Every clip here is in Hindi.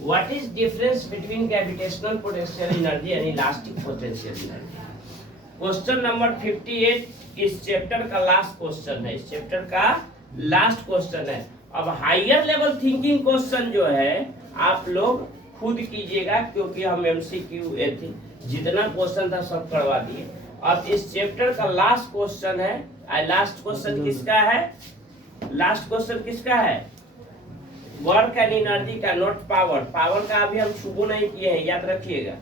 What is difference between gravitational potential energy and elastic potential energy. Question number 58 इस चैप्टर का लास्ट क्वेश्चन है, इस चैप्टर का लास्ट क्वेश्चन है। अब हायर लेवल थिंकिंग क्वेश्चन जो है आप लोग खुद कीजिएगा, क्योंकि हम एमसीक्यू जितना क्वेश्चन था सब करवा दिए। अब इस चैप्टर का लास्ट क्वेश्चन है, लास्ट क्वेश्चन किसका है, लास्ट क्वेश्चन किसका है, वर्क एंड एनर्जी का, नॉट पावर। पावर का अभी हम छुबो नहीं किए हैं, याद रखिएगा।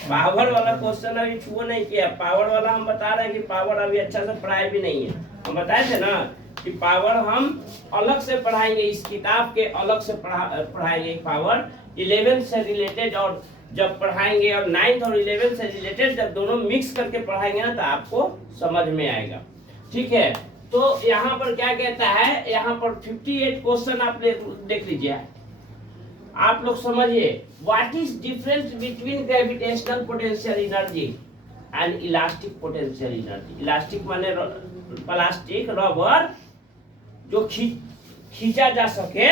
पावर वाला क्वेश्चन अभी छुबो नहीं किया। पावर वाला हम बता रहे हैं कि पावर अभी अच्छा से पढ़ाए भी नहीं है। हम बताए थे ना कि पावर हम अलग से पढ़ाएंगे, इस किताब के अलग से पढ़ाएंगे पावर 11 से रिलेटेड, और जब पढ़ाएंगे और 9th और 11 से रिलेटेड जब दोनों मिक्स करके पढ़ाएंगे ना तो आपको समझ में आएगा। ठीक है, तो यहाँ पर क्या कहता है, यहाँ पर 58 क्वेश्चन आप देख लीजिए, आप लोग समझिए। What is difference between gravitational potential energy and elastic potential energy. Elastic माने प्लास्टिक, रबर जो खींचा जा सके,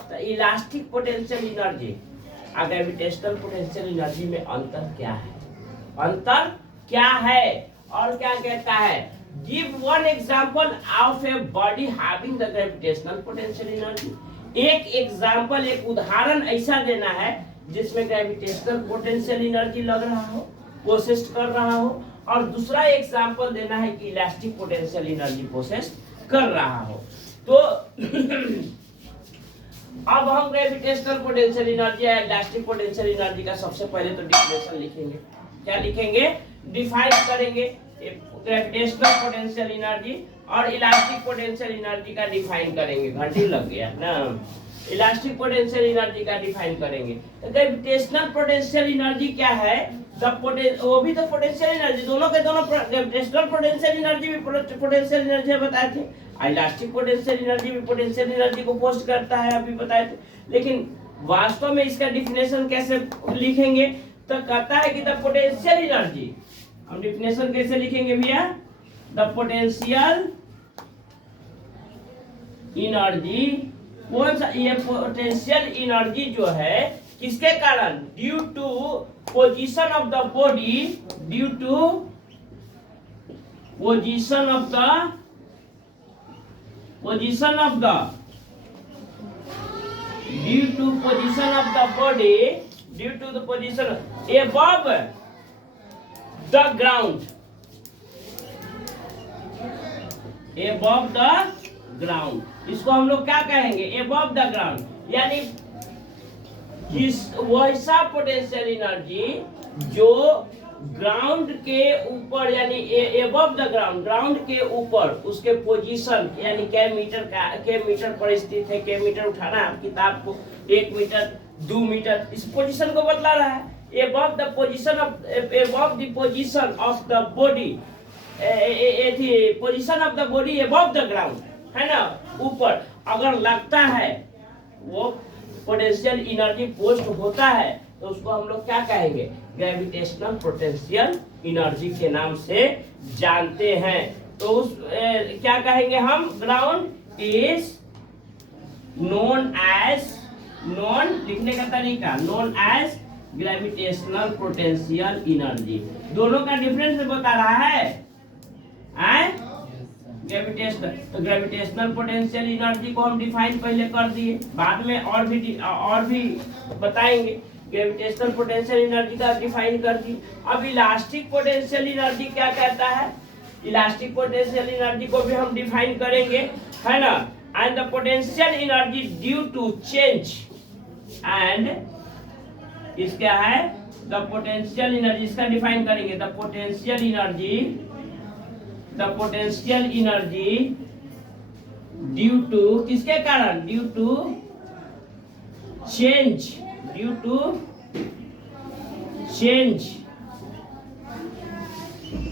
तो इलास्टिक पोटेंशियल एनर्जी और ग्रेविटेशनल पोटेंशियल एनर्जी में अंतर क्या है, अंतर क्या है। और क्या कहता है, give one example of a body having the gravitational potential energy. एक एग्जांपल, एक उदाहरण ऐसा देना है जिसमें ग्रेविटेशनल पोटेंशियल एनर्जी लग रहा हो, प्रोसेस कर रहा हो, और दूसरा एग्जांपल देना है कि इलास्टिक पोटेंशियल एनर्जी प्रोसेस कर रहा हो। तो अब हम ग्रेविटेशनल पोटेंशियल एनर्जी या इलास्टिक पोटेंशियल एनर्जी का सबसे पहले तो डिफिनेशन लिखेंगे। क्या लिखेंगे, डिफाइन करेंगे ग्रेविटेशनल पोटेंशियल एनर्जी और इलास्टिक पोटेंशियल एनर्जी का डिफाइन करेंगे। घंटी लग गया ना, इलास्टिक पोटेंशियल एनर्जी का डिफाइन करेंगे। तो ग्रेविटेशनल पोटेंशियल एनर्जी क्या है, वो भी तो पोटेंशियल एनर्जी, दोनों के दोनों ग्रेविटेशनल पोटेंशियल एनर्जी भी पोटेंशियल एनर्जी बताए थे, इलास्टिक पोटेंशियल एनर्जी भी पोटेंशियल एनर्जी को पोस्ट करता है, अभी बताए थे। लेकिन वास्तव में इसका डिफिनेशन कैसे लिखेंगे, तो कहता है कि द पोटेंशियल एनर्जी, हम डिफिनेशन कैसे लिखेंगे भैया, द पोटेंशियल एनर्जी, कौन सा, ये पोटेंशियल एनर्जी जो है किसके कारण, due to position of the body, due to position of the due to position of the body, due to the position above the ground, above the ground, इसको हम लोग क्या कहेंगे, above the ground, यानी वैसा पोटेंशियल एनर्जी जो ग्राउंड के ऊपर, यानी एबव द ग्राउंड, ग्राउंड के ऊपर उसके पोजीशन, यानी के मीटर पर स्थित है, के मीटर उठाना है किताब को, 1 मीटर 2 मीटर, इस पोजीशन को बतला रहा है। Above the position of the body, position of the body above the ground, है ना, ऊपर अगर लगता है वो पोटेंशियल एनर्जी पोस्ट होता है तो उसको हम लोग क्या कहेंगे, ग्रेविटेशनल पोटेंशियल एनर्जी के नाम से जानते हैं। तो उस क्या कहेंगे हम, ground is known as, known लिखने का तरीका, known as gravitational potential energy. दोनों का डिफरेंस बता रहा है, तो ग्रेविटेशनल पोटेंशियल एनर्जी को हम डिफाइन पहले कर दिए, बाद में और भी बताएंगे। ग्रेविटेशनल पोटेंशियल एनर्जी का डिफाइन कर दी। अब इलास्टिक पोटेंशियल एनर्जी क्या कहता है, इलास्टिक पोटेंशियल एनर्जी को भी हम डिफाइन करेंगे, है ना। And the potential energy due to change, and इस क्या है, द पोटेंशियल एनर्जी, इसका डिफाइन करेंगे, the potential energy due to, किसके कारण, due to change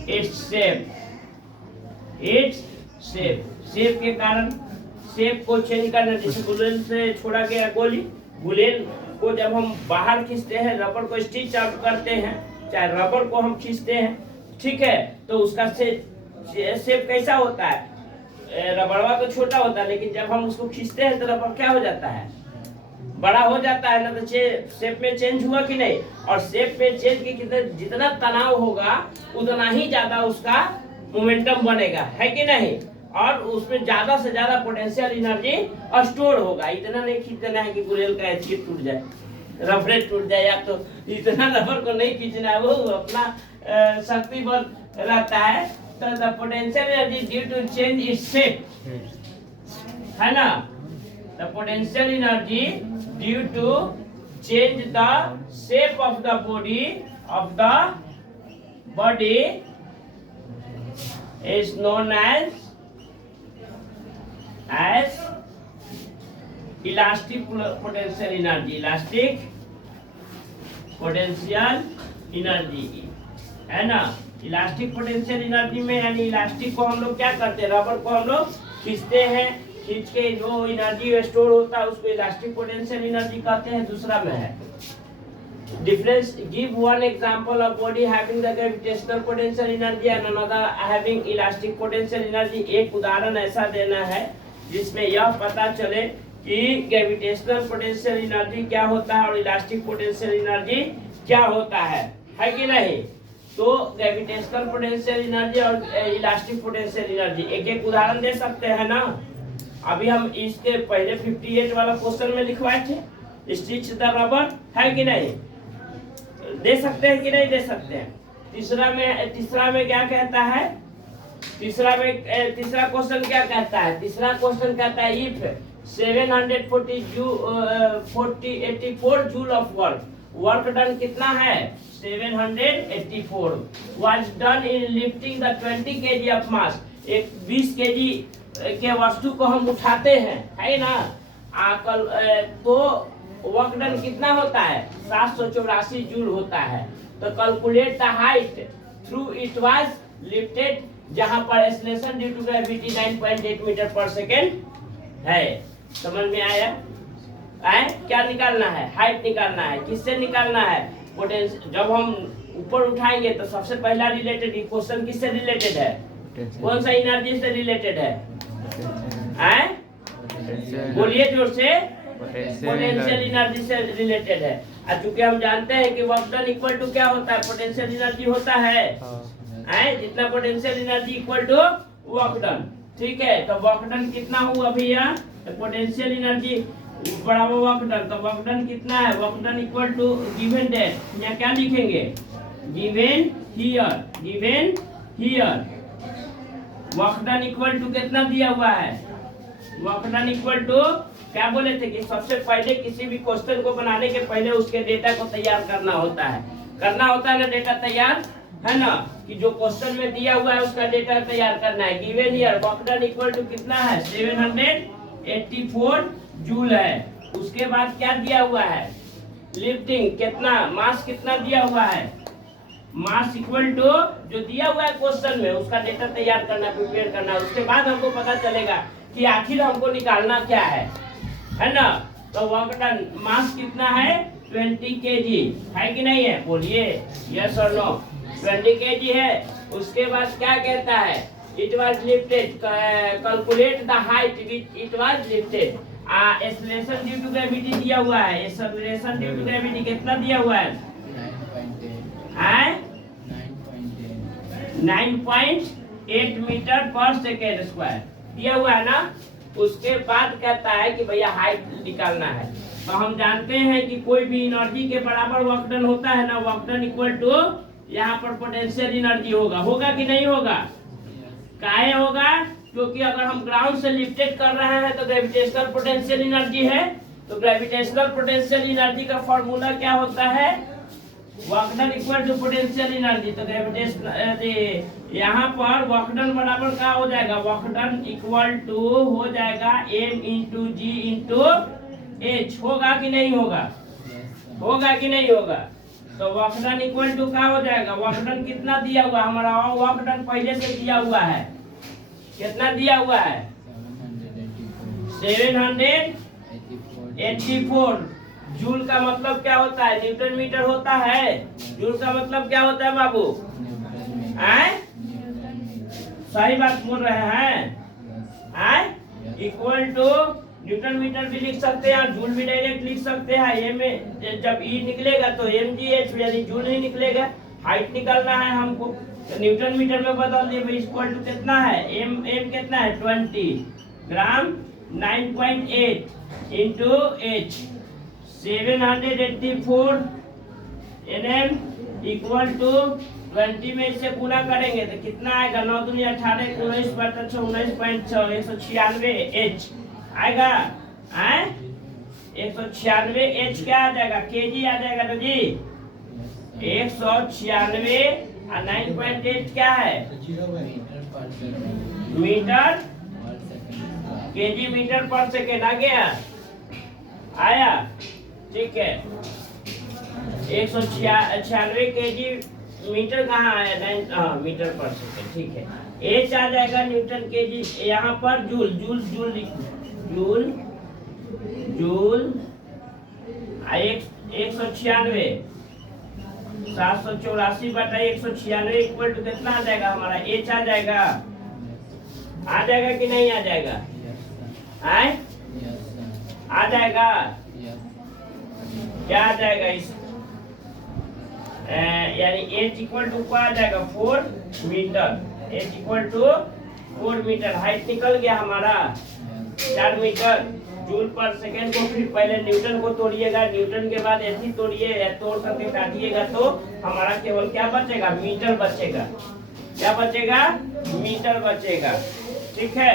its shape के कारण, शेप को चेंज करना, जैसे गुलेल से छोड़ा गया गोली, गुलेल को जब हम बाहर खींचते हैं, रबर को स्टिच आउट करते हैं, चाहे रबर को हम खींचते हैं, ठीक है, तो उसका शेप कैसा होता है, रबड़वा तो छोटा होता है, लेकिन जब हम उसको खींचते हैं तो रबर क्या हो जाता है, बड़ा हो जाता है ना, तो शेप में चेंज हुआ कि नहीं, और शेप में चेंज के जितना तनाव होगा उतना ही ज्यादा उसका मोमेंटम बनेगा, है कि नहीं, और उसमें ज्यादा से ज्यादा पोटेंशियल एनर्जी स्टोर होगा। इतना नहीं खींचना है कि गुरेल का एचिव टूट जाए, रबड़ टूट जाए, या तो इतना रबर को नहीं खींचना है, वो अपना शक्ति पर रहता है। तो the potential energy due to change its shape, है ना, the potential energy due to change the shape of the body is known as elastic potential energy, elastic potential energy, है ना। इलास्टिक पोटेंशियल एनर्जी में यानी इलास्टिक को हम लोग क्या करते हैं, रबर को हम लोग खींचते हैं, खींच के जो एनर्जी स्टोर होता है उसको इलास्टिक पोटेंशियल एनर्जी कहते हैं। दूसरा में है difference, give one example of body having the gravitational potential energy and another having elastic potential energy। एक उदाहरण ऐसा देना है जिसमें यह पता चले कि ग्रेविटेशनल पोटेंशियल एनर्जी क्या होता है और इलास्टिक पोटेंशियल एनर्जी क्या होता है कि नहीं। तो ग्रेविटेशनल पोटेंशियल एनर्जी और इलास्टिक पोटेंशियल एनर्जी एक एक उदाहरण दे सकते हैं ना। अभी हम इसके पहले 58 वाला क्वेश्चन में लिखवाए थे, स्टिच द रबर, है कि नहीं, दे सकते हैं कि नहीं दे सकते हैं। तीसरा में क्या कहता है, तीसरा क्वेश्चन क्या कहता है, तीसरा क्वेश्चन कहता है if 784 joule of work done कितना है 784 was done in lifting the 20 kg of mass. एक 20 kg के वस्तु को हम उठाते हैं, है ना, तो वर्क डन कितना होता है 784 जूल होता है। तो calculate the height through it was lifted, जहां पर acceleration due to gravity 9.8 metre per second है। समझ में आया? क्या निकालना है, हाइट निकालना है। किससे निकालना है, पोटेंशियल। जब हम ऊपर उठाएंगे तो सबसे पहला रिलेटेड क्वेश्चन किससे रिलेटेड है, कौन सा एनर्जी से रिलेटेड है, बोलिए जोर से, पोटेंशियल एनर्जी से रिलेटेड है। और चूंकि हम जानते हैं कि वर्क डन इक्वल टू क्या होता है, पोटेंशियल एनर्जी होता है, जितना potential energy equal to work done. ठीक है, तो वर्क डन कितना हुआ भैया, तो पोटेंशियल एनर्जी बराबर वर्क डन। तो वर्क डन कितना है, work done equal to given that, यहाँ क्या लिखेंगे, given here work done equal to कितना दिया हुआ है, वर्क डन इक्वल टू क्या बोले थे कि सबसे पहले किसी भी क्वेश्चन को बनाने के पहले उसके डेटा को तैयार करना होता है ना, डेटा तैयार है ना, कि जो क्वेश्चन में दिया हुआ है उसका डेटा तैयार करना है। Given here work done equal to कितना है 784 जूल है। उसके बाद क्या दिया हुआ है, लिफ्टिंग कितना, मास कितना दिया हुआ है, मास इक्वल टू जो दिया हुआ है क्वेश्चन में उसका डेटा तैयार करना, प्रिपेयर करना। उसके बाद हमको पता चलेगा कि आखिर हमको निकालना क्या है ना। तो वर्क डन मास कितना है 20 kg है कि नहीं है, बोलिए यस और नो, 20 kg है। उसके बाद क्या कहता है, it was lifted, calculate the height which it was lifted. Acceleration due to gravity दिया हुआ है, एक्सेलरेशन ड्यू टू ग्रेविटी कितना दिया हुआ है 9.8 मीटर पर सेकेंड स्क्वायर दिया हुआ है ना। उसके बाद कहता है कि भैया हाइट निकालना है। तो हम जानते हैं कि कोई भी एनर्जी के बराबर वर्क डन होता है ना, वर्क डन इक्वल टू यहाँ पर पोटेंशियल एनर्जी होगा कि नहीं होगा, काहे होगा, क्योंकि अगर हम ग्राउंड से लिफ्टेड कर रहे हैं तो ग्रेविटेशनल पोटेंशियल एनर्जी है। तो ग्रेविटेशनल पोटेंशियल एनर्जी का फॉर्मूला क्या होता है, work done equal to potential energy. तो ग्रेविटेशनल यहाँ पर वर्क डन बराबर क्या हो जाएगा, वर्क डन इक्वल टू हो जाएगा m इंटू जी इंटू एच। होगा कि नहीं होगा, होगा कि नहीं होगा। तो वर्क डन इक्वल टू क्या हो जाएगा, वर्क डन कितना दिया हुआ है हमारा, वर्क डन पहले से दिया हुआ है, कितना दिया हुआ है 784 जूल। का मतलब क्या होता है, न्यूटन मीटर होता है। जूल का मतलब क्या होता है बाबू, सही बात बोल रहे हैं, इक्वल टू न्यूटन मीटर भी लिख सकते हैं और जूल भी डायरेक्ट लिख सकते हैं। ये में जब ई निकलेगा तो mgh यानी जूल ही निकलेगा। हाइट निकालना है हमको तो न्यूटन मीटर में बदल दिए भाई। इक्वल टू कितना है m कितना है 20 gram 9.8 into h 784 nm equal to 20 में इससे गुना करेंगे तो कितना आएगा 9 दूनी 18 19 बटा 19.6 196 h आएगा। 196 h क्या आ जाएगा केजी आ जाएगा ना जी। 196 और 9.8 क्या है metre KG metre per second आ गया आया। ठीक है 196 केजी मीटर कहाँ आया 9 मीटर पर सेकेंड। ठीक है एच आ जाएगा न्यूटन केजी। यहाँ पर joule joule joule joule joule 196 784 बटा 196 इक्वल टू कितना आ जाएगा हमारा एच आ जाएगा कि नहीं आ जाएगा आ जाएगा क्या आ जाएगा इस यानी एच इक्वल टू क्या आ जाएगा 4 metre. H equal to 4 metre. Height निकल गया हमारा 4 मीटर जूल पर सेकेंड को। फिर पहले न्यूटन को तोड़िएगा, न्यूटन के बाद ऐसे तोड़िए, तोड़ करके काटिएगा तो हमारा केवल क्या बचेगा मीटर बचेगा। क्या बचेगा मीटर बचेगा। ठीक है।